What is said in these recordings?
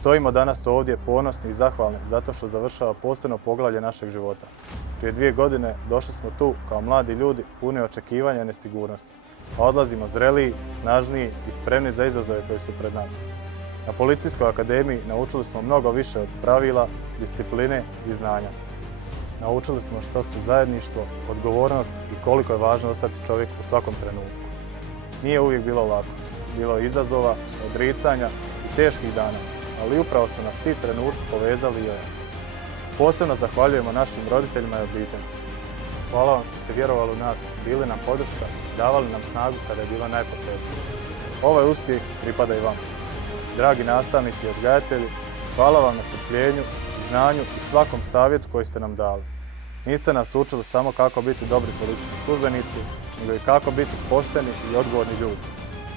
Stojimo danas ovdje ponosni i zahvalni zato što završava posebno poglavlje našeg života. Prije 2 godine došli smo tu kao mladi ljudi puni očekivanja i nesigurnosti, a odlazimo zreliji, snažniji i spremni za izazove koji su pred nama. Na Policijskoj akademiji naučili smo mnogo više od pravila, discipline i znanja. Naučili smo što su zajedništvo, odgovornost i koliko je važno ostati čovjek u svakom trenutku. Nije uvijek bilo lako, bilo je izazova, odricanja i teških dana, ali upravo su nas ti trenuci povezali i ojačali. Posebno zahvaljujemo našim roditeljima i obitelji. Hvala vam što ste vjerovali u nas, bili nam podrška, davali nam snagu kada je bila najpotrebnija. Ovaj uspjeh pripada i vama. Dragi nastavnici i odgajatelji, hvala vam na strpljenju, znanju i svakom savjetu koji ste nam dali. Niste nas učili samo kako biti dobri policijski službenici, nego i kako biti pošteni i odgovorni ljudi.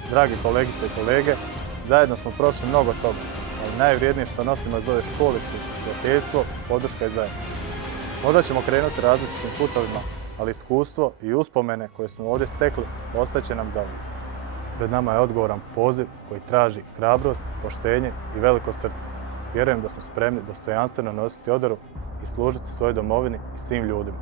Dragi kolegice i kolege, zajedno smo prošli mnogo toga, ali najvrijednije što nosimo iz ove škole su prijateljstvo, podrška i zajedništvo. Možda ćemo krenuti različitim putovima, ali iskustvo i uspomene koje smo ovdje stekli ostaće nam zauvijek. Pred nama je odgovoran poziv koji traži hrabrost, poštenje i veliko srce. Vjerujem da smo spremni dostojanstveno nositi odoru i služiti svojoj domovini i svim ljudima.